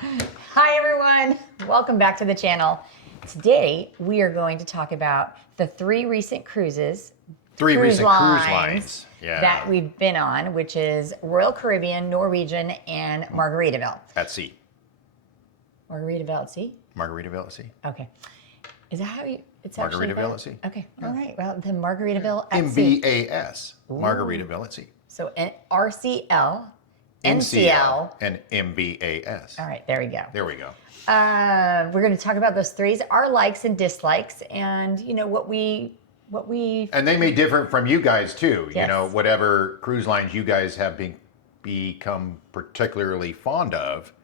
Hi everyone, welcome back to the channel. Today we are going to talk about the three recent cruise lines that we've been on, which is Royal Caribbean, Norwegian, and Margaritaville. At sea. Margaritaville at sea? Margaritaville at sea. Okay. Is that how you, it's Margaritaville at sea. Okay, all right. Well, the Margaritaville at sea. MBAS. Margaritaville at sea. So RCL, NCL, and MBAS. All right, there we go. There we go. We're going to talk about those threes, our likes and dislikes, and you know what we. And they may differ from you guys too. Yes. You know, whatever cruise lines you guys have become particularly fond of.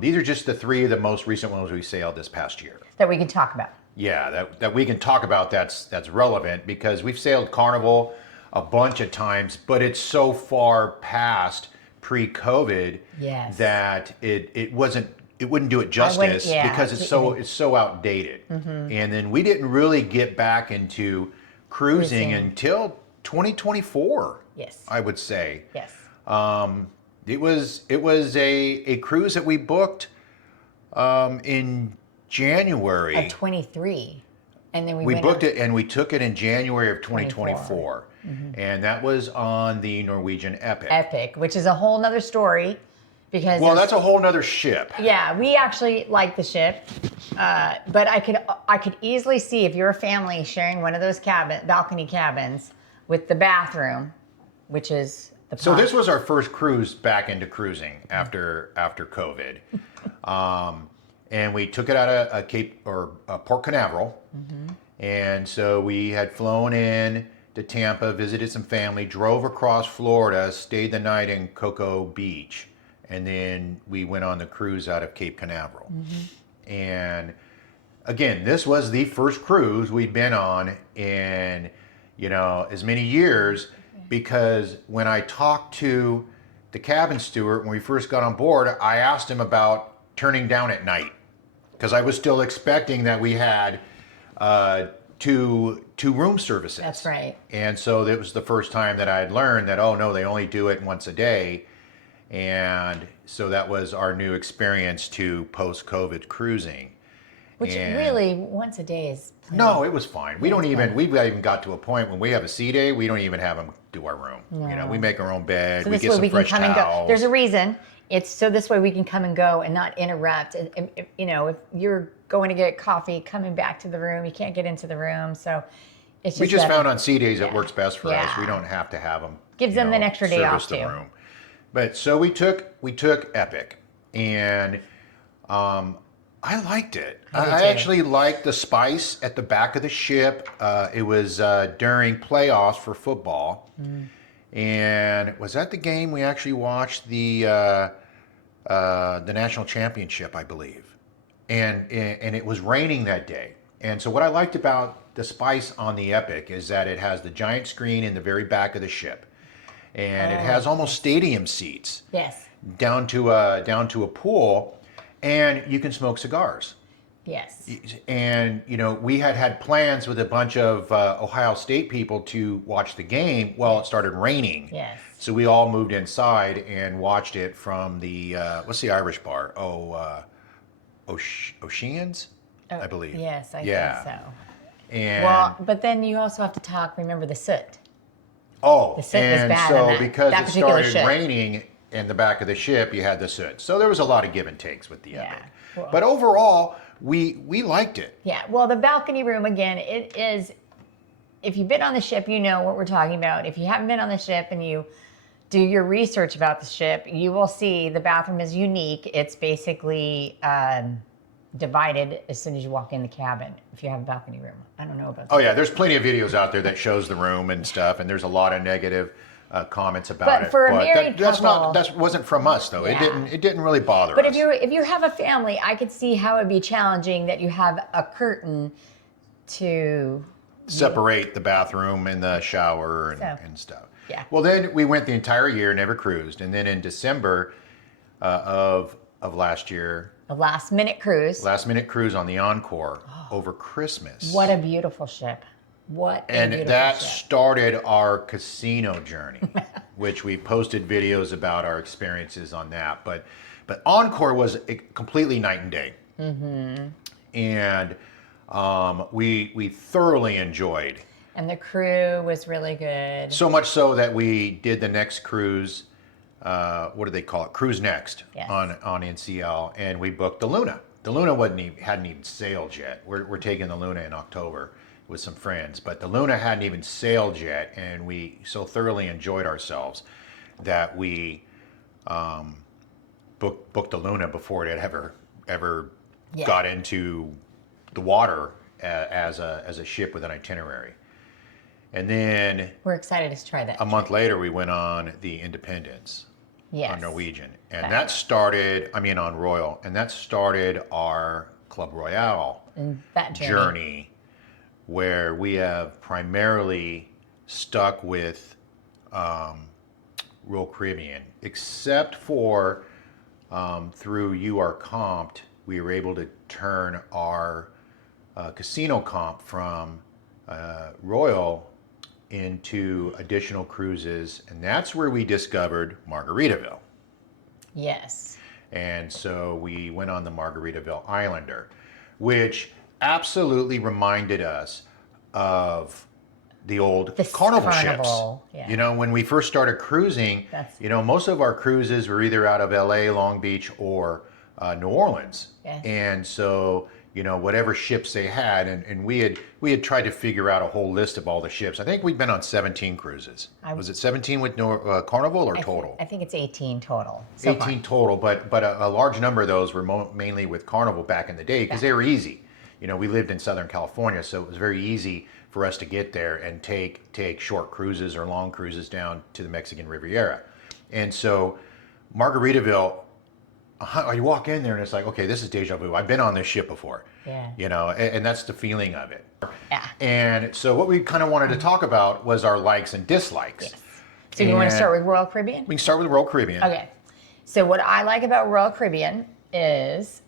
These are just the three of the most recent ones we sailed this past year. That we can talk about. Yeah, that we can talk about. That's relevant because we've sailed Carnival a bunch of times, but it's so far past pre-COVID that it wouldn't do it justice because it's so outdated. Mm-hmm. And then we didn't really get back into cruising until 2024. Yes, I would say. Yes. It was a cruise that we booked in January of 23, and then we booked it and we took it in January of 2024. Mm-hmm. And that was on the Norwegian Epic, which is a whole nother story. Because that's a whole nother ship. Yeah, we actually like the ship, but I could easily see if you're a family sharing one of those balcony cabins with the bathroom, which is the pond. So this was our first cruise back into cruising after COVID, and we took it out of Port Canaveral, and so we had flown in to Tampa, visited some family, drove across Florida, stayed the night in Cocoa Beach. And then we went on the cruise out of Cape Canaveral. Mm-hmm. And again, this was the first cruise we'd been on in, as many years, because when I talked to the cabin steward when we first got on board, I asked him about turning down at night because I was still expecting that we had two room services. That's right. And so it was the first time that I had learned that, oh no, they only do it once a day. And so that was our new experience to post-COVID cruising. Which really, once a day is plenty. No, it was fine. We've even got to a point when we have a sea day, we don't even have them do our room. No. We make our own bed, so we get some fresh towels. And go. There's a reason. It's so this way we can come and go and not interrupt. And if you're going to get coffee, coming back to the room, you can't get into the room. So it's just we just found on sea days it works best for us. We don't have to have them. Gives them an extra day off too. Room. But so we took Epic, and I liked it. I actually liked the spice at the back of the ship. It was during playoffs for football, and was that the game we actually watched the national championship, I believe, and it was raining that day. And so what I liked about the spice on the Epic is that it has the giant screen in the very back of the ship. And it has almost stadium seats. Yes. Down to a pool, and you can smoke cigars. Yes. And we had plans with a bunch of Ohio State people to watch the game. Well, it started raining. Yes. So we all moved inside and watched it from the what's the Irish bar? Oceans, I believe. Yes, I think so. And but then you also have to talk. Remember the soot. Oh, the soot and was bad so that because it started ship. raining in the back of the ship, you had the soot. So there was a lot of give and takes with the Epic. Well, but overall, we liked it. Yeah, well, the balcony room, again, it is, if you've been on the ship, you know what we're talking about. If you haven't been on the ship and you do your research about the ship, you will see the bathroom is unique. It's basically divided as soon as you walk in the cabin if you have a balcony room. I don't know about that. Oh yeah, there's plenty of videos out there that shows the room and stuff, and there's a lot of negative comments about it. But for a married couple, that wasn't from us though. Yeah. It didn't really bother us. But if you have a family, I could see how it'd be challenging that you have a curtain to separate the bathroom and the shower and stuff. Yeah. Well, then we went the entire year, never cruised, and then in December of last year. A last minute cruise on the Encore over Christmas. What a beautiful ship. And that started our casino journey, which we posted videos about our experiences on that. But But Encore was completely night and day. And we thoroughly enjoyed. And the crew was really good. So much so that we did the next cruise. What do they call it? Cruise Next Yes. on NCL, and we booked the Luna. The Luna hadn't even sailed yet. We're taking the Luna in October with some friends, but the Luna hadn't even sailed yet, and we so thoroughly enjoyed ourselves that we booked the Luna before it had ever Yeah. got into the water as a ship with an itinerary. And then We're excited to try that. a month later, we went on the Independence Yes. on Norwegian, and Right. that started. I mean, on Royal, and that started our Club Royale And that journey, where we have primarily stuck with Royal Caribbean, except for through You Are Comped, we were able to turn our casino comp from Royal into additional cruises, and that's where we discovered Margaritaville. Yes. And so we went on the Margaritaville Islander, which absolutely reminded us of the old The Carnival ships. Carnival, yeah. You know, when we first started cruising, That's- you know, most of our cruises were either out of LA, Long Beach, or New Orleans. Yes. And so, you know, whatever ships they had, and we had tried to figure out a whole list of all the ships. I think we'd been on 17 cruises. Was it 17 with Carnival or total? I think it's 18 total. So 18 total, but a large number of those were mainly with Carnival back in the day because they were easy. You know, we lived in Southern California, so it was very easy for us to get there and take short cruises or long cruises down to the Mexican Riviera. And so Margaritaville, you walk in there and it's like, okay, this is deja vu. I've been on this ship before. Yeah. You know, and that's the feeling of it. Yeah. And so what we kind of wanted to talk about was our likes and dislikes. Yes. So you want to And start with Royal Caribbean? We can start with Royal Caribbean. Okay. So what I like about Royal Caribbean is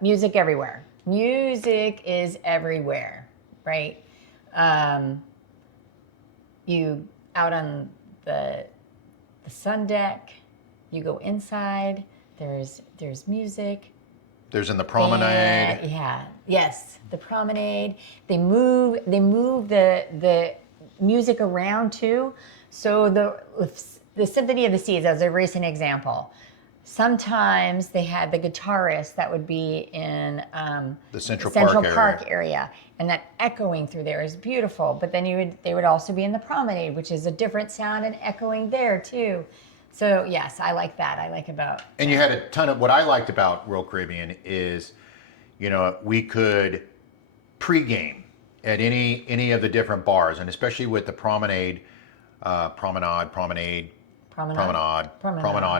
music everywhere. Music is everywhere, right? You out on the sun deck, you go inside. There's music. There's in the promenade. Yeah. Yes. The promenade. They move the music around too. So the Symphony of the Seas, as a recent example, sometimes they had the guitarist that would be in The Central Park area, and that echoing through there is beautiful. But then they would also be in the promenade, which is a different sound and echoing there too. So yes, I like that. I like about. And you had a ton of, what I liked about Royal Caribbean is, you know, we could pregame at any of the different bars, and especially with the promenade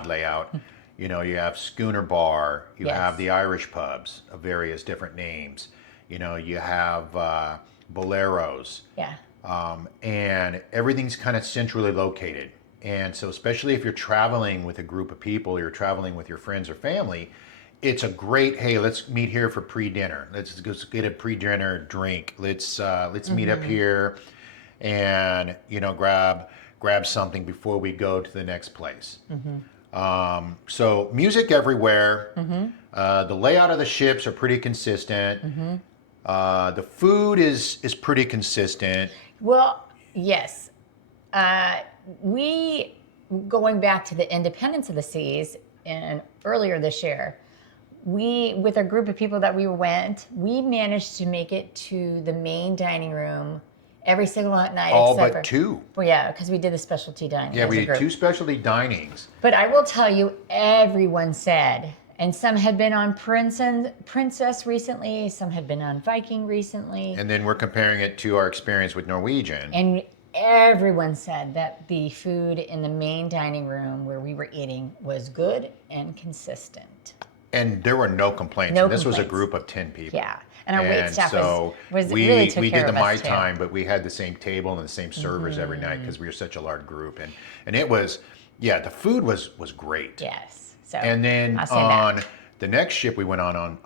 layout. You know, you have Schooner Bar, you Yes. have the Irish pubs of various different names. You know, you have Boleros. Yeah. And everything's kind of centrally located. And so, especially if you're traveling with a group of people, you're traveling with your friends or family, it's a great, hey, let's meet here for pre-dinner. Let's get a pre-dinner drink. Let's meet up here and, you know, grab something before we go to the next place. So music everywhere. The layout of the ships are pretty consistent. The food is pretty consistent. Well, yes. We, going back to the Independence of the Seas and earlier this year, with a group of people that we managed to make it to the main dining room every single night. All except but two. Well, yeah, because we did the specialty dining. Yeah, as we a did group. 2 specialty dinings. But I will tell you, everyone said, and some had been on Princess recently, some had been on Viking recently, And then we're comparing it to our experience with Norwegian. and everyone said that the food in the main dining room where we were eating was good and consistent. And there were no complaints. No And this was a complaints. group of 10 people. Yeah, and our wait staff so was we, really took we care did the of My us too. Time, but we had the same table and the same servers every night because we were such a large group. And it was, yeah, the food was great. Yes. So And then I'll say on that. the next ship we went on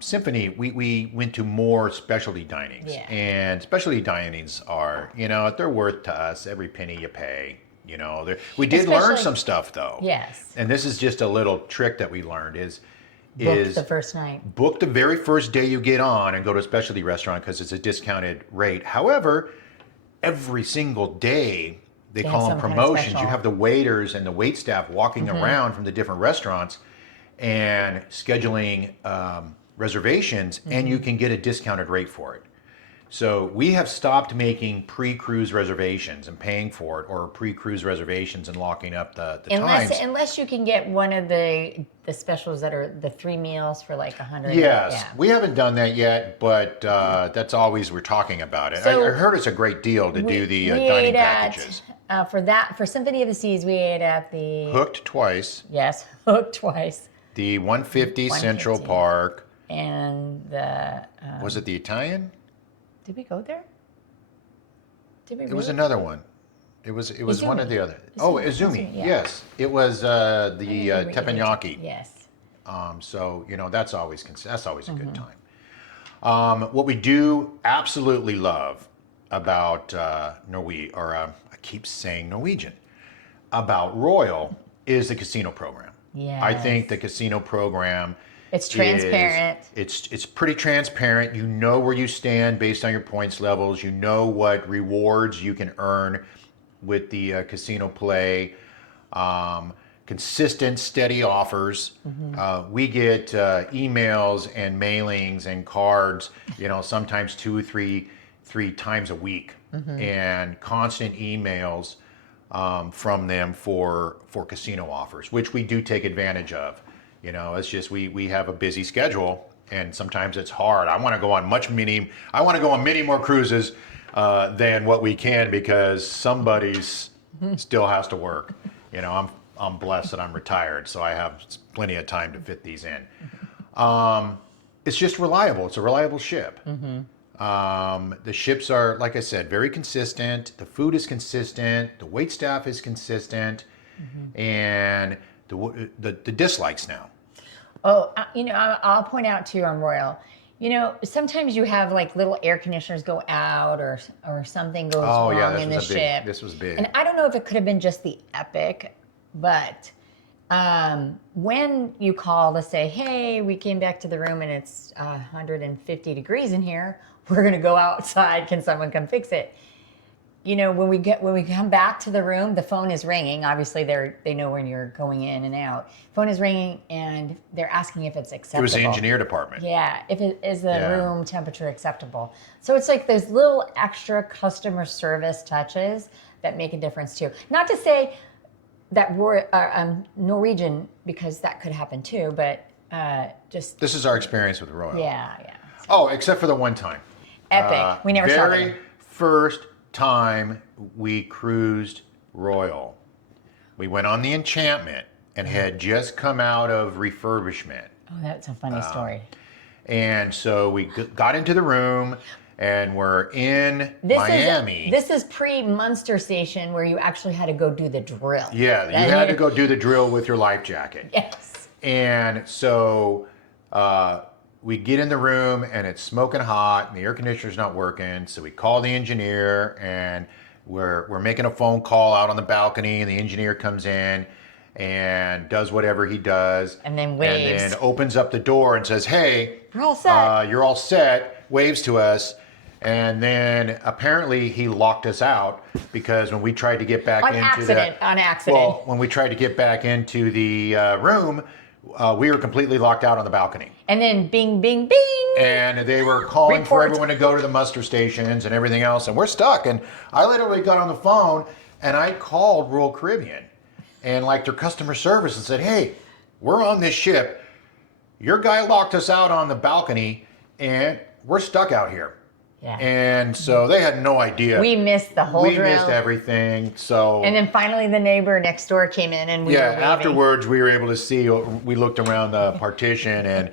Symphony, we went to more specialty dinings. Yeah. And specialty dinings are, you know, they're worth to us every penny you pay. You know, we did learn Especially- some stuff though. Yes. And this is just a little trick that we learned is Book the first night. book the very first day you get on and go to a specialty restaurant because it's a discounted rate. However, every single day they They call have them some kind of promotions. special. You have the waiters and the wait staff walking around from the different restaurants and scheduling reservations, and you can get a discounted rate for it. So we have stopped making pre-cruise reservations and paying for it, or pre-cruise reservations and locking up the times. Unless you can get one of the specials that are the 3 meals for like 100. Yes, Yeah. we haven't done that yet, but that's always we're talking about it. So I heard it's a great deal to do the we dining ate packages. For Symphony of the Seas, we ate at the Hooked twice, yes, Hooked twice, the 150 Central 150. Park. and the Was it the Italian? did we go there? Did we? It was another one. It was one of the other. Oh, Izumi. yeah. Yes, it was the We were eating- teppanyaki. Yes. So that's always a good time. What we do absolutely love about I keep saying Norwegian, about Royal is the casino program. I think the casino program. It's transparent. It's pretty transparent. You know where you stand based on your points levels. You know what rewards you can earn with the casino play. Consistent, steady offers. We get emails and mailings and cards, sometimes 2 or 3 times a week, and constant emails from them for casino offers, which we do take advantage of. It's just we have a busy schedule, and sometimes it's hard. I want to go on many more cruises than what we can because somebody's still has to work. I'm blessed that I'm retired, so I have plenty of time to fit these in. It's just reliable. It's a reliable ship. The ships are, like I said, very consistent. The food is consistent. The wait staff is consistent, and the dislikes now. Oh, I'll point out too on Royal. Sometimes you have like little air conditioners go out or something goes wrong in the ship. This was big. And I don't know if it could have been just the Epic, but when you call to say, hey, we came back to the room and it's 150 degrees in here, we're going to go outside. Can someone come fix it? When we come back to the room, the phone is ringing. Obviously, they know when you're going in and out. Phone is ringing, and they're asking if it's acceptable. It was the engineer department. Yeah, if it is the room temperature acceptable. So it's like those little extra customer service touches that make a difference too. Not to say that Norwegian, because that could happen too, but just This is our experience with Royal. yeah. Oh, except for the one time. Epic. We never saw them. Very first time we cruised Royal, we went on the Enchantment and had just come out of refurbishment. Oh, that's a funny story. And so we got into the room and we're in Miami. This is pre-Munster Station where you actually had to go do the drill. Yeah, you had to go do the drill with your life jacket. Yes. And so we get in the room and it's smoking hot and the air conditioner's not working. So we call the engineer and we're making a phone call out on the balcony, and the engineer comes in and does whatever he does. And then waves. And then opens up the door and says, hey, You're all set. you're all set, waves to us. And then apparently he locked us out because when we tried to get back On accident. Well, when we tried to get back into the room, we were completely locked out on the balcony. And then bing, bing, bing. And they were calling for Report. everyone to go to the muster stations and everything else. And we're stuck. And I literally got on the phone and I called Royal Caribbean and like their customer service and said, hey, we're on this ship. Your guy locked us out on the balcony and we're stuck out here. Yeah. And so they had no idea. We missed the whole We drill. missed everything. So And then finally the neighbor next door came in and we were waving. afterwards we were able to see. We looked around the partition and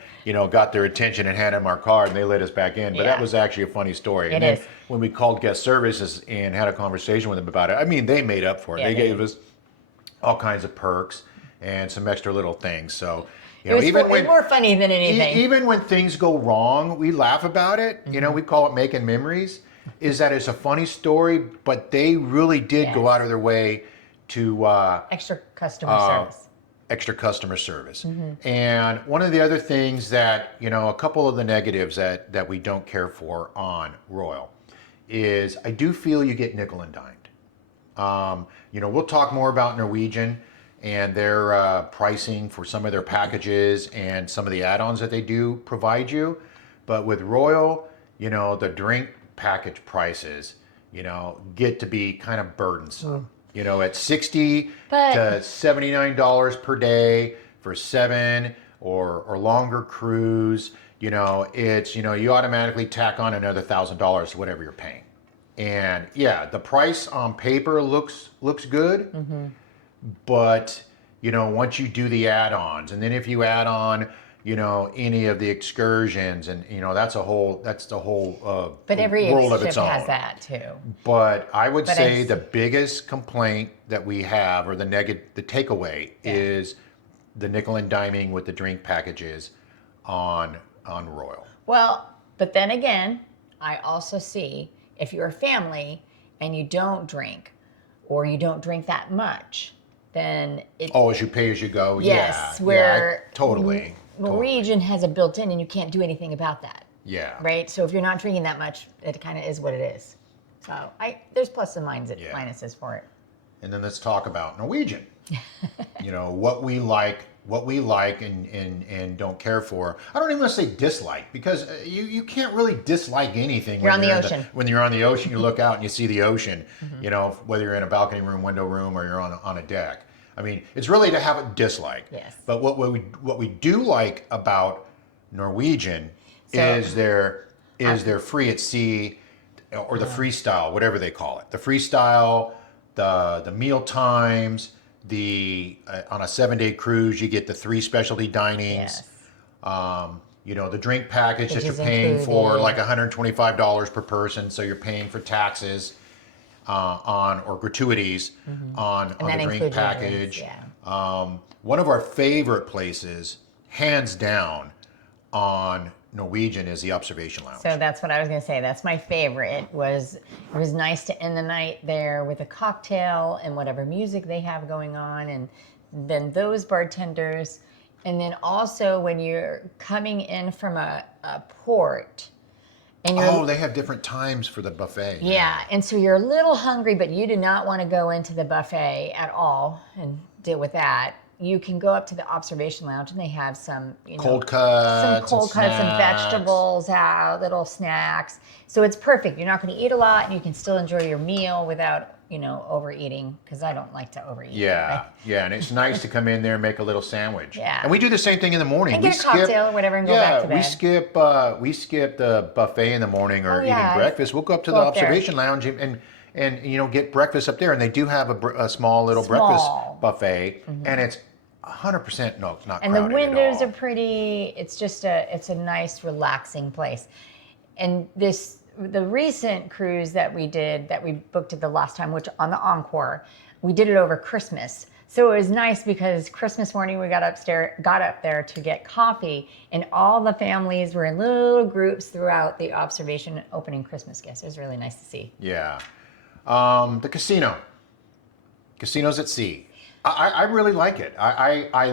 got their attention and handed them our card and they let us back in. But that was actually a funny story. It And then is. when we called guest services and had a conversation with them about it, I mean they made up for it. Yeah, they they gave did. us all kinds of perks and some extra little things. So It was more funny than anything. even when things go wrong, we laugh about it. Mm-hmm. We call it making memories. Is that it's a funny story, but they really did go Yes. out of their way to Extra customer service. extra customer service. And one of the other things that, a couple of the negatives that we don't care for on Royal is I do feel you get nickel and dimed. We'll talk more about Norwegian and their pricing for some of their packages and some of the add-ons that they do provide you. But with Royal, the drink package prices, get to be kind of burdensome. At $60 to $79 per day for 7 or longer cruise, it's, you automatically tack on another $1,000 to whatever you're paying. And yeah, the price on paper looks good, but once you do the add-ons, and then if you add on, any of the excursions, and that's the whole But every world of ship its own. has that too. But I would say the biggest complaint that we have, or the takeaway, is the nickel and diming with the drink packages on Royal. Well, but then again, I also see if you're a family and you don't drink, or you don't drink that much, then it. Oh, as you pay as you go. Yes, yeah, where totally. Norwegian has a built-in, and you can't do anything about that. Yeah. Right. So if you're not drinking that much, it kind of is what it is. So there's plus and minuses for it. And then let's talk about Norwegian. What we like and don't care for. I don't even want to say dislike, because you can't really dislike anything. You're on the ocean. When you're on the ocean, you look out and you see the ocean. Whether you're in a balcony room, window room, or you're on a deck. I mean, it's really to have a dislike. Yes. But what we do like about Norwegian is their free at sea, or the freestyle, whatever they call it. The freestyle, the meal times, on a 7-day cruise, you get the 3 specialty dinings. Yes. The drink package Which that you're is paying for, included. like $125 per person, so you're paying for taxes or gratuities on the drink includes your package. drinks, One of our favorite places, hands down, on Norwegian is the observation lounge. So that's what I was going to say. That's my favorite. It was nice to end the night there with a cocktail and whatever music they have going on, and then those bartenders. And then also when you're coming in from a port, and they have different times for the buffet. Yeah, and so you're a little hungry, but you do not want to go into the buffet at all and deal with that. You can go up to the observation lounge, and they have some, cold cuts, some cold cuts and vegetables out, little snacks. So it's perfect. You're not going to eat a lot, and you can still enjoy your meal without, overeating, because I don't like to overeat. Yeah, Right? yeah, and it's nice to come in there and make a little sandwich. Yeah. And we do the same thing in the morning. And get a cocktail or whatever and go back to bed. We skip the buffet in the morning or eating breakfast. We'll go up to the observation lounge and get breakfast up there. And they do have a small little breakfast buffet, and it's 100% not crowded And the windows at all. are pretty. It's just it's a nice, relaxing place. And the recent cruise that we booked it the last time, which on the Encore, we did it over Christmas. So it was nice because Christmas morning we got up there to get coffee, and all the families were in little groups throughout the observation opening Christmas gifts. It was really nice to see. Yeah. The casinos at sea. I really like it. I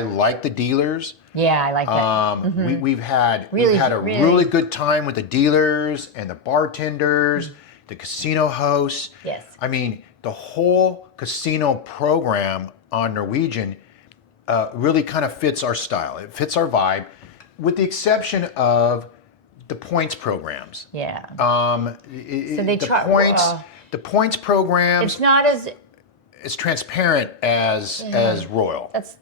like the dealers. Yeah, I like that. We've had a really good time with the dealers and the bartenders, the casino hosts. Yes. I mean, the whole casino program on Norwegian really kind of fits our style. It fits our vibe, with the exception of the points programs. Yeah. So the points programs. It's not as transparent as Royal. That's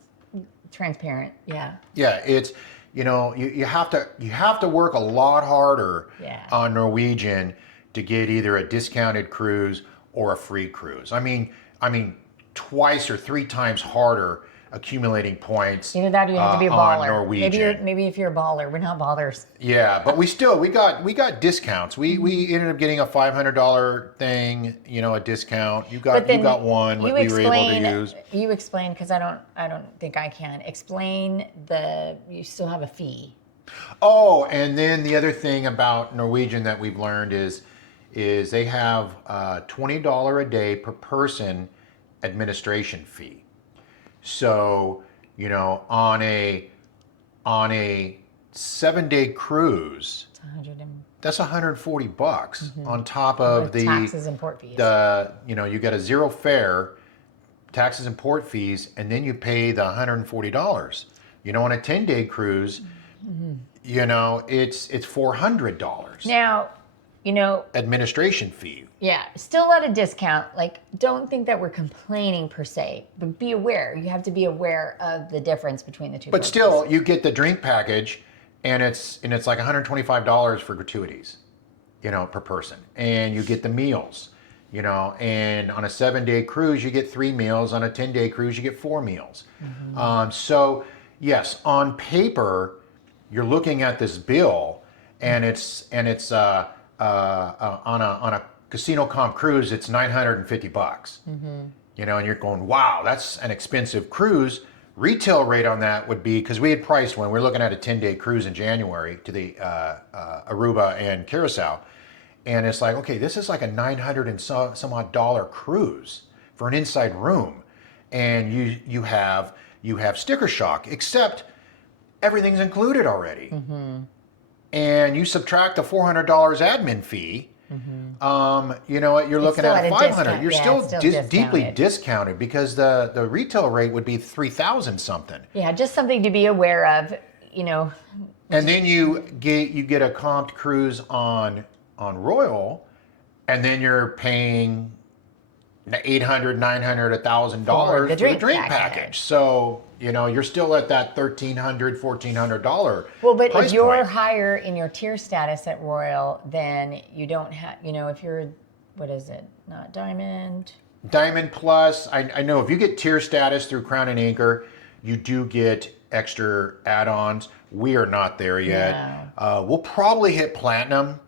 transparent. Yeah. Yeah, it's you have to work a lot harder on Norwegian to get either a discounted cruise or a free cruise. I mean twice or 3 times harder accumulating points. Either that or you have to be a baller. On Norwegian. Maybe if you're a baller, we're not ballers. Yeah, but we got discounts. We ended up getting a $500 thing, a discount. You got one that we were able to use. You explain, because I don't think I can explain you still have a fee. Oh, and then the other thing about Norwegian that we've learned is they have $20 a day per person administration fee. So, you know, on a 7-day cruise, It's 100 and that's $140 on top of with the taxes and port fees. you get a zero fare, taxes and port fees, and then you pay the $140. You know, on a 10-day cruise, you know, it's $400. Now, you know, Administration fee. yeah, still at a discount. Like, don't think that we're complaining per se, but be aware. You have to be aware of the difference between the two. But bookings. still, you get the drink package, and it's like $125 for gratuities, you know, per person, and you get the meals, you know, and on a 7-day cruise you get 3 meals. On a 10-day cruise you get 4 meals. So yes, on paper, you're looking at this bill, and it's on a casino comp cruise, it's $950. You know, and you're going, wow, that's an expensive cruise. Retail rate on that would be, because we had priced when we were looking at a 10-day cruise in January to the Aruba and Curacao, and it's like, okay, this is like a $900 and some odd dollar cruise for an inside room, and you have sticker shock, except everything's included already, and you subtract the $400 admin fee. You know what? You're looking still at at a 500. discount. You're Yeah, still, it's still deeply discounted. discounted because the retail rate would be 3,000 something. Yeah, just something to be aware of. You know, And then you get a comped cruise on Royal, and then you're paying $800, $900, $1,000 for the drink package. So you know you're still at that $1,300, $1,400. well, but price if you're point. higher in your tier status at Royal, then you don't have. You know, if you're, what is it? Not Diamond. Diamond Plus, I know if you get tier status through Crown and Anchor, you do get extra add-ons. We are not there yet. We'll probably hit platinum.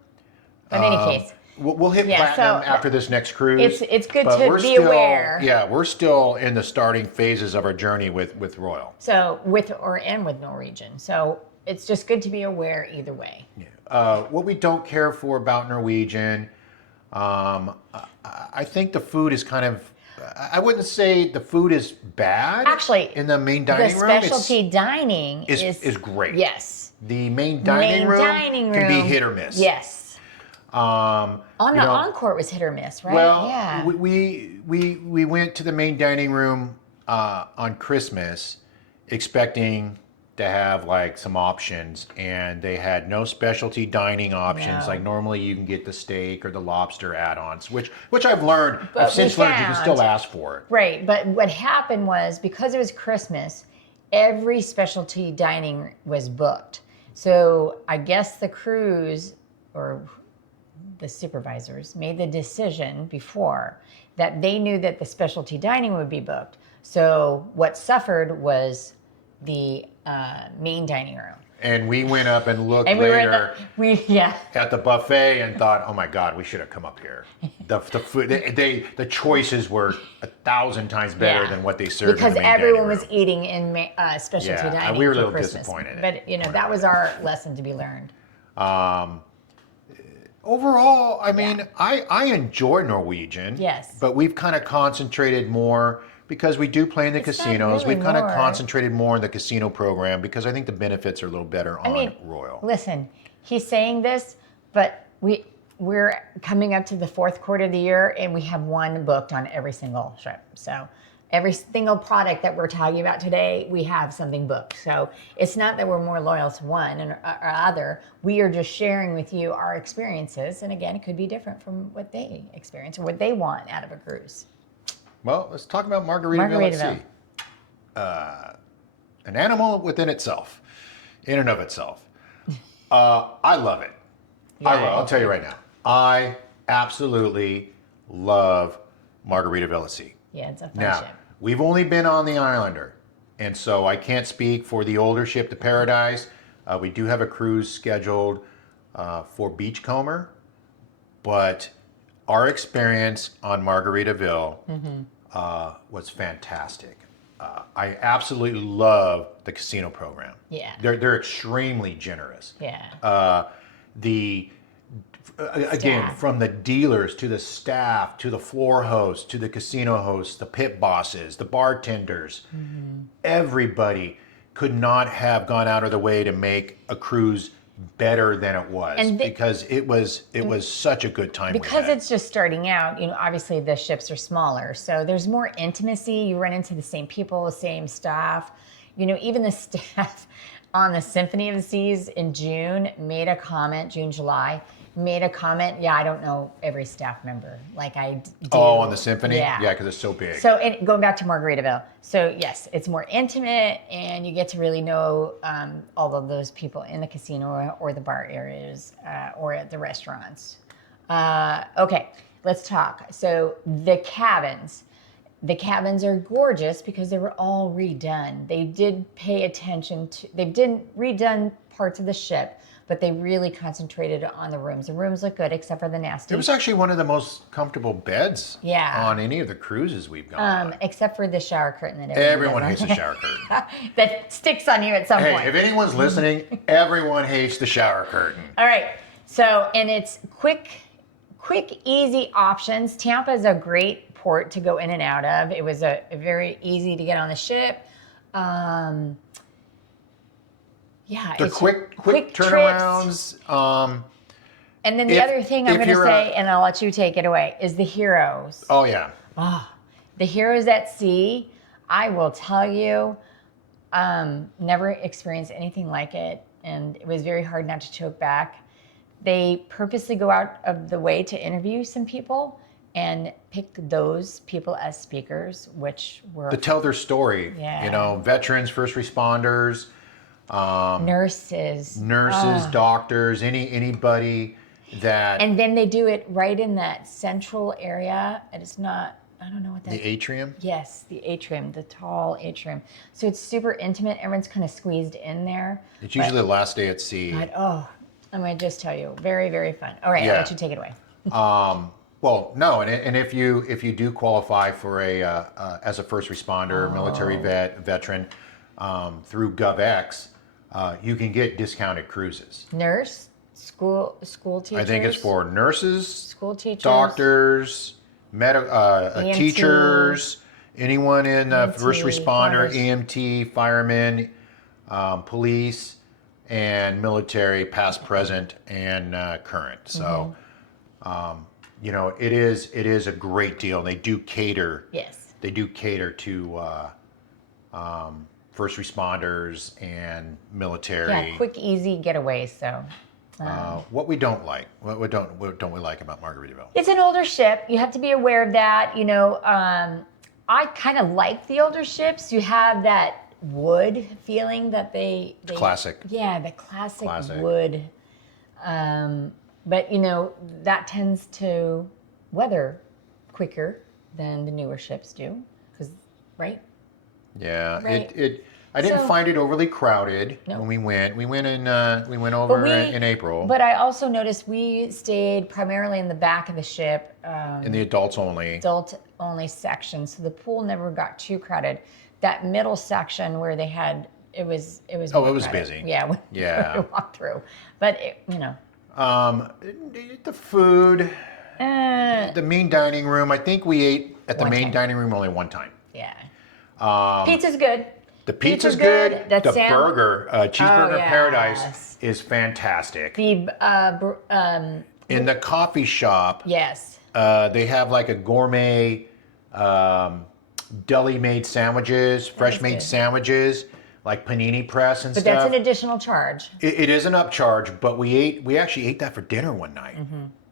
In any case, We'll hit Yeah, platinum so after this next cruise. it's good but to we're be still, aware. Yeah, we're still in the starting phases of our journey with Royal. so with Norwegian. So it's just good to be aware either way. What we don't care for about Norwegian, I think the food is kind of. I wouldn't say the food is bad. Actually, in the main The dining room, specialty dining is great. Yes. The main dining room can be hit or miss. Yes. On The Encore was hit or miss, right? Well, yeah. we went to the main dining room on Christmas, expecting to have like some options, and they had no specialty dining options. No. Like normally you can get the steak or the lobster add-ons, which I've learned. But I've since we learned you can found- still ask for it. Right, but what happened was, because it was Christmas, every specialty dining was booked. So I guess the cruise or the supervisors made the decision before that they knew that the specialty dining would be booked. So what suffered was the main dining room. And we went up and looked And we were later at at the buffet and thought, oh my God, we should have come up here. The food, the choices were 1,000 times better Yeah. than what they served because in the main everyone dining was room. eating in specialty Yeah, dining. we were a for little Christmas. disappointed. But you know, that was our lesson to be learned. Overall, I mean, I enjoy Norwegian. Yes. But we've kind of concentrated more because we do play in the It's not casinos. really We've kind of more. concentrated more in the casino program because I think the benefits are a little better on Royal. Listen, he's saying this, but we're coming up to the fourth quarter of the year, and we have one booked on every single trip. So every single product that we're talking about today, we have something booked. So it's not that we're more loyal to one or other. We are just sharing with you our experiences. And again, it could be different from what they experience or what they want out of a cruise. Well, let's talk about Margaritaville at sea. An animal within itself, in and of itself. I love it. I'll tell you right now. I absolutely love Margaritaville at sea. Yeah, it's a fun Now, ship. we've only been on the Islander, and so I can't speak for the older ship, the Paradise. We do have a cruise scheduled for Beachcomber, but our experience on Margaritaville was fantastic. I absolutely love the casino program. Yeah. They're extremely generous. Yeah. again, Staff. from the dealers to the staff to the floor hosts to the casino hosts, the pit bosses, the bartenders, everybody could not have gone out of the way to make a cruise better than it was, And because it was such a good time. Because it's just starting out, obviously the ships are smaller, so there's more intimacy. You run into the same people, the same staff. Even the staff on the Symphony of the Seas in June made a comment, July, yeah, I don't know every staff member like I do. Oh, on the Symphony? Yeah. Yeah, because it's so big. So going back to Margaritaville. So yes, it's more intimate and you get to really know all of those people in the casino or the bar areas or at the restaurants. Okay, let's talk. So the cabins. The cabins are gorgeous because they were all redone. They did pay attention to, they didn't redone parts of the ship, but they really concentrated on the rooms. The rooms look good except for the nasty. It was actually one of the most comfortable beds on any of the cruises we've gone on. Except for the shower curtain that everyone hates the shower curtain. that sticks on you at some point. Hey, if anyone's listening, everyone hates the shower curtain. All right. So, and it's quick, easy options. Tampa is a great port to go in and out of. It was a very easy to get on the ship. Yeah, They're it's quick trips. turnarounds. And then the other thing I'm going to say, and I'll let you take it away, is the heroes. Oh yeah. The heroes at sea. I will tell you, never experienced anything like it, and it was very hard not to choke back. They purposely go out of the way to interview some people and pick those people as speakers, which were to tell their story. Yeah. Veterans, first responders, nurses, doctors, anybody that. And then they do it right in that central area, and it's not. I don't know what that. The atrium. Yes, the atrium, the tall atrium. So it's super intimate. Everyone's kind of squeezed in there. It's usually the last day at sea. But, I'm going to just tell you, very, very fun. All right, I'll let you take it away. Well, no, and if you do qualify for as a first responder, military veteran, through GovX, you can get discounted cruises. Nurse, school teachers. I think it's for nurses, school teachers, doctors, EMT, teachers, anyone in first responder, farmers. EMT, firemen, police, and military, past, present, and current. So. It is a great deal. They do cater. Yes. They do cater to first responders and military. Yeah, quick, easy getaways. So. What we don't like. What don't we like about Margaritaville? It's an older ship. You have to be aware of that. I kind of like the older ships. You have that wood feeling that they Classic. Yeah, the classic wood. But that tends to weather quicker than the newer ships do, right? Yeah, Right. I didn't find it overly crowded when we went. We went over in April. But I also noticed we stayed primarily in the back of the ship. In the adults only section, so the pool never got too crowded. That middle section where they had it was. Oh, it was crowded. busy. Yeah, when we walked through, but the food, the main dining room. I think we ate at the main dining room only one time. Yeah. Pizza's good. The pizza's good. The burger, Cheeseburger yes. Paradise, is fantastic. The in the coffee shop, yes, they have like a gourmet deli-made sandwiches, fresh-made sandwiches, like panini press and stuff. But that's an additional charge. It is an upcharge, but we actually ate that for dinner one night,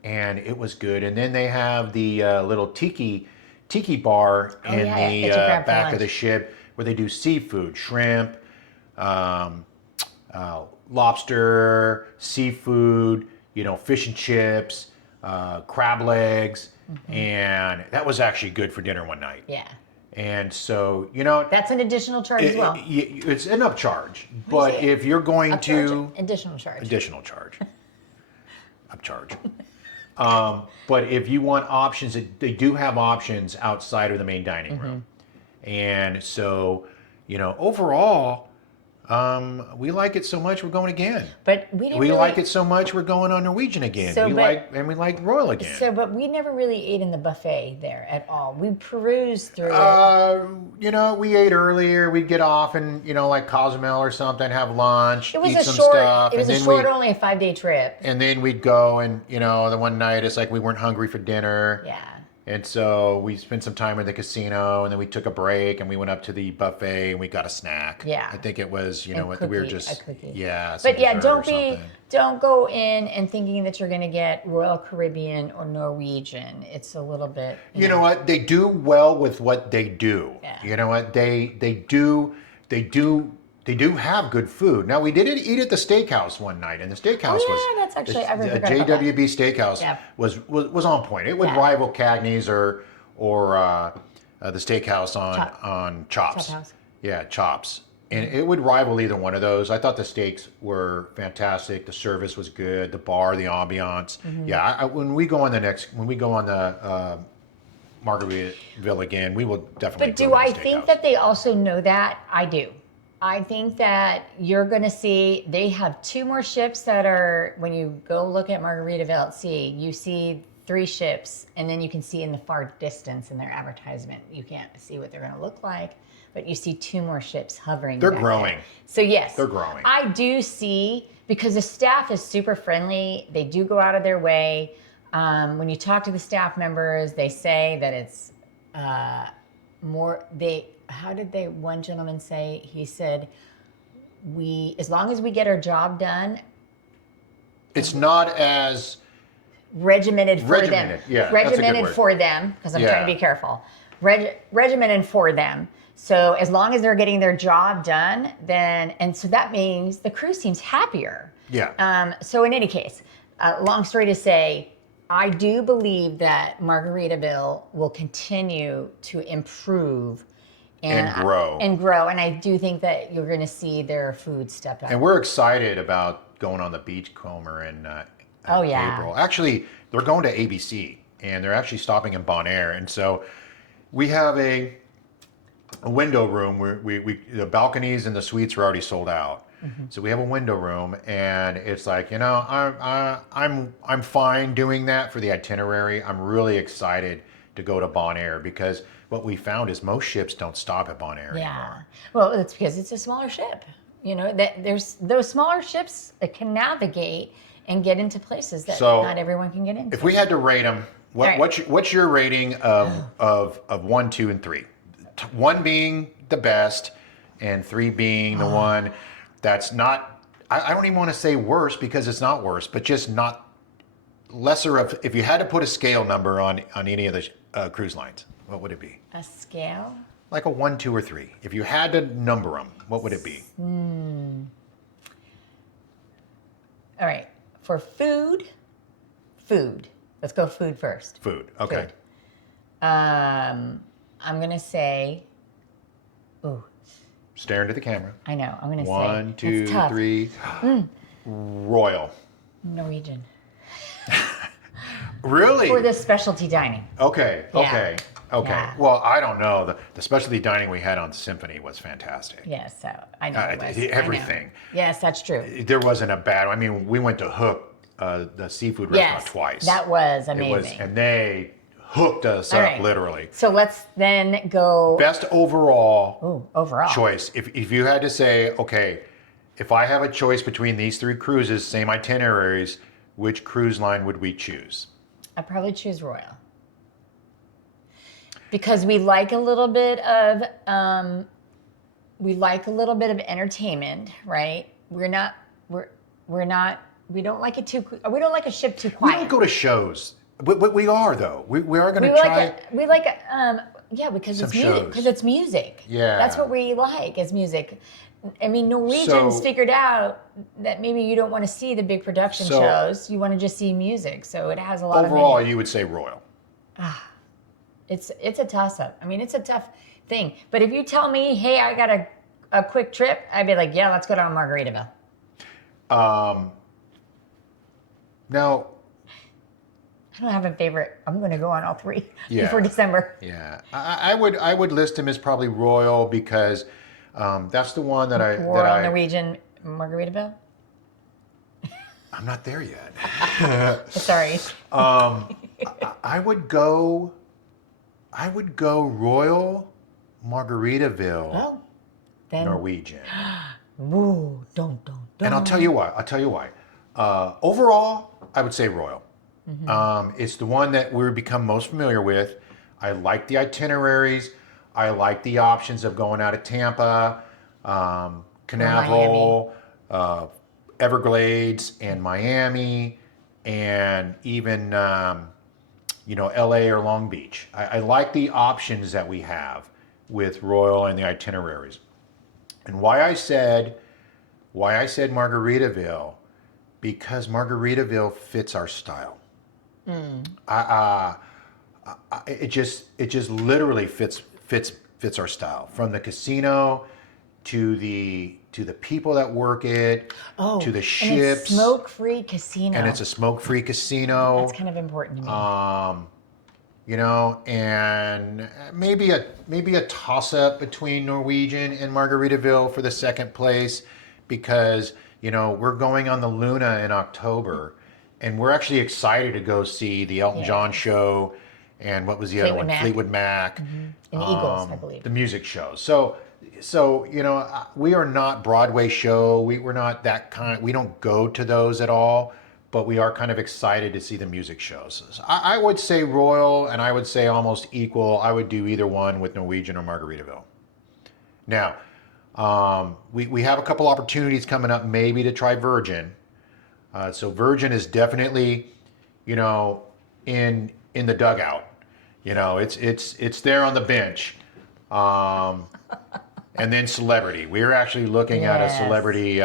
and it was good. And then they have the little tiki bar in the back of the ship where they do seafood, shrimp, lobster, seafood, fish and chips, crab legs, and that was actually good for dinner one night. Yeah. And so, that's an additional charge as well. It's an upcharge, but if you're going additional charge. Upcharge. But if you want options, they do have options outside of the main dining room. And so, overall, We like it so much we're going again. But we didn't We really, like it so much we're going on Norwegian again. So, we but- like Royal again. So, but we never really ate in the buffet there at all. We perused through it. You know, we ate earlier. We'd get off and, you know, like Cozumel or something, have lunch, It was eat a some short. stuff. It was and a then short, we, only a 5-day trip. and then we'd go and, you know, the one night it's like we weren't hungry for dinner. Yeah. And so we spent some time in the casino, and then we took a break, and we went up to the buffet, and we got a snack. Yeah. I think it was, you know, And what we were cookie, just, a cookie. yeah. some But yeah, dessert or don't something. go in and thinking that you're going to get Royal Caribbean or Norwegian. It's a little bit. You know what? They do well with what they do. Yeah. You know what? They do have good food. Now we did eat at the steakhouse one night, and the steakhouse Oh, was yeah, that's actually- I the forgot about that. JWB Steakhouse Yeah. was on point. It would Yeah. rival Cagney's or the steakhouse on Chops. Chop House. Yeah, Chops. And it would rival either one of those. I thought the steaks were fantastic. The service was good. The bar, the ambiance. Mm-hmm. Yeah, when we go on the Margaritaville again, we will definitely. But go do to I the think steakhouse. that they also know that? I do. I think that you're going to see they have 2 more ships that are, when you go look at Margaritaville at sea, you see 3 ships, and then you can see in the far distance in their advertisement. You can't see what they're going to look like, but you see 2 more ships hovering. They're back growing. there. So yes, They're growing. I do see, because the staff is super friendly. They do go out of their way. When you talk to the staff members, they say that it's more. One gentleman say, he said, as long as we get our job done, It's not as regimented for Regimented, them. yeah, that's a good Regimented word. for them, because I'm Yeah. trying to be careful. Regimented for them. So as long as they're getting their job done, and so that means the crew seems happier. yeah. So in any case, long story to say, I do believe that Margaritaville will continue to improve And grow. And I do think that you're going to see their food step up. And we're excited about going on the Beachcomber in Oh, yeah. April. Actually, they're going to ABC, and they're actually stopping in Bonaire. And so we have a window room where the balconies and the suites are already sold out. So we have a window room, and it's like, you know, I'm fine doing that for the itinerary. I'm really excited to go to Bonaire because what we found is most ships don't stop at Bonaire Yeah. anymore. Well, it's because it's a smaller ship. You know, that there's those smaller ships that can navigate and get into places that So, not everyone can get into. If we had to rate them, Right. what's your rating of 1, 2, and 3? 1 being the best, and 3 being the one that's not. I don't even want to say worse because it's not worse, but just not lesser of. If you had to put a scale number on any of the cruise lines, what would it be? A scale? Like a 1, 2, or 3. If you had to number them, what would it be? All right. For food. Let's go food first. Food. Okay. Food. I'm gonna say. Ooh, Stare into the camera. I know. I'm gonna say. 1, 2, it's tough. 3. Royal. Norwegian. Really? For the specialty dining. Okay, Yeah. okay, okay. Yeah. Well, I don't know. The specialty dining we had on Symphony was fantastic. Yes, so I know it was. I know. Everything. Yes, that's true. There wasn't a bad. I mean, we went to Hook, the seafood restaurant, Yes, twice. that was It amazing. was, and they hooked us All up right. literally. So let's then go. Best overall Overall. choice. If you had to say, okay, if I have a choice between these 3 cruises, same itineraries, which cruise line would we choose? I'd probably choose Royal. Because we like a little bit of entertainment, right? We don't like it too. We don't like a ship too We quiet. don't go to shows. We are though. We are going to We try. because Some it's music. shows. Because it's music. Yeah. That's what we like is music. I mean, Norwegians So- figured out that maybe you don't want to see the big production So- shows. You want to just see music. So it has a lot Overall, of. you would say Royal. It's a toss up. I mean, it's a tough thing. But if you tell me, hey, I got a quick trip, I'd be like, yeah, let's go down to Margaritaville. Now, I don't have a favorite. I'm going to go on all 3 Yeah. before December. yeah, I would list him as probably Royal because That's the one that I Royal Norwegian Margaritaville. I'm not there yet. Sorry. I would go Royal Margaritaville, Oh, then. Norwegian. Woo, don't. And I'll tell you why. Overall, I would say Royal. It's the one that we've become most familiar with. I like the itineraries. I like the options of going out of Tampa, Canaveral, Everglades, and Miami, and even LA or Long Beach. I like the options that we have with Royal and the itineraries. And why I said Margaritaville, because Margaritaville fits our style. It just literally fits our style, from the casino to the people that work it, to the ships. And it's smoke-free casino. And it's a smoke-free casino. That's kind of important to me. And maybe a toss-up between Norwegian and Margaritaville for the second place, because we're going on the Luna in October, and we're actually excited to go see the Elton John show, and what was the other one? Fleetwood Mac, and the Eagles, I believe. the music show. So we are not Broadway show. We're not that kind. We don't go to those at all. But we are kind of excited to see the music shows. So I would say Royal, and I would say almost equal. I would do either one with Norwegian or Margaritaville. Now, we have a couple opportunities coming up, maybe to try Virgin. So Virgin is definitely, in the dugout. It's there on the bench. And then Celebrity. We're actually looking at a Celebrity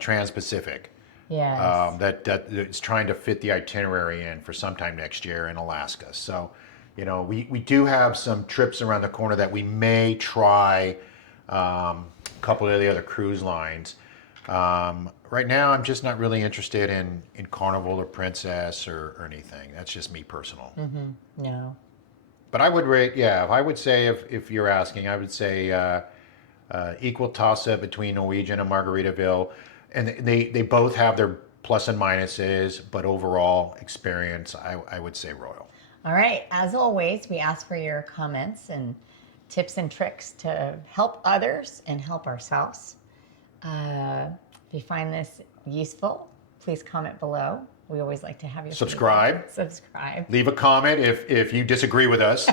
Trans-Pacific. Yes. That is trying to fit the itinerary in for sometime next year in Alaska. So, we do have some trips around the corner that we may try a couple of the other cruise lines. Right now, I'm just not really interested in Carnival or Princess or anything. That's just me personal. No. But I would rate, I would say, if you're asking, I would say equal toss-up between Norwegian and Margaritaville. And they both have their plus and minuses, but overall experience, I would say Royal. All right. As always, we ask for your comments and tips and tricks to help others and help ourselves. If you find this useful, please comment below. We always like to have you subscribe. Leave a comment if you disagree with us.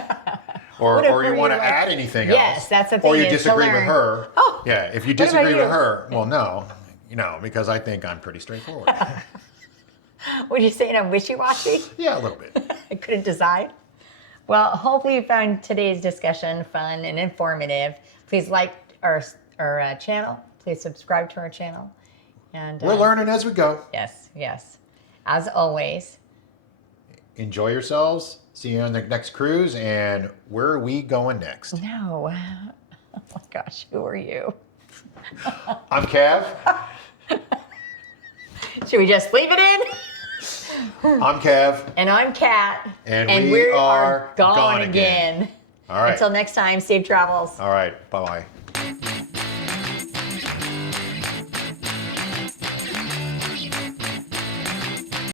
Or you want to add anything else. Yes, that's the thing. Or you disagree with her. Oh, yeah, if you disagree with her, well, no. Because I think I'm pretty straightforward. What are you saying? I'm wishy-washy? Yeah, a little bit. I couldn't decide. Well, hopefully you found today's discussion fun and informative. Please like our channel. Please subscribe to our channel. And we're learning as we go. Yes. As always. Enjoy yourselves. See you on the next cruise. And where are we going next? No. Oh my gosh, who are you? I'm Kev. Should we just leave it in? I'm Kev. And I'm Cat. And we are gone again. All right. Until next time, safe travels. All right. Bye-bye.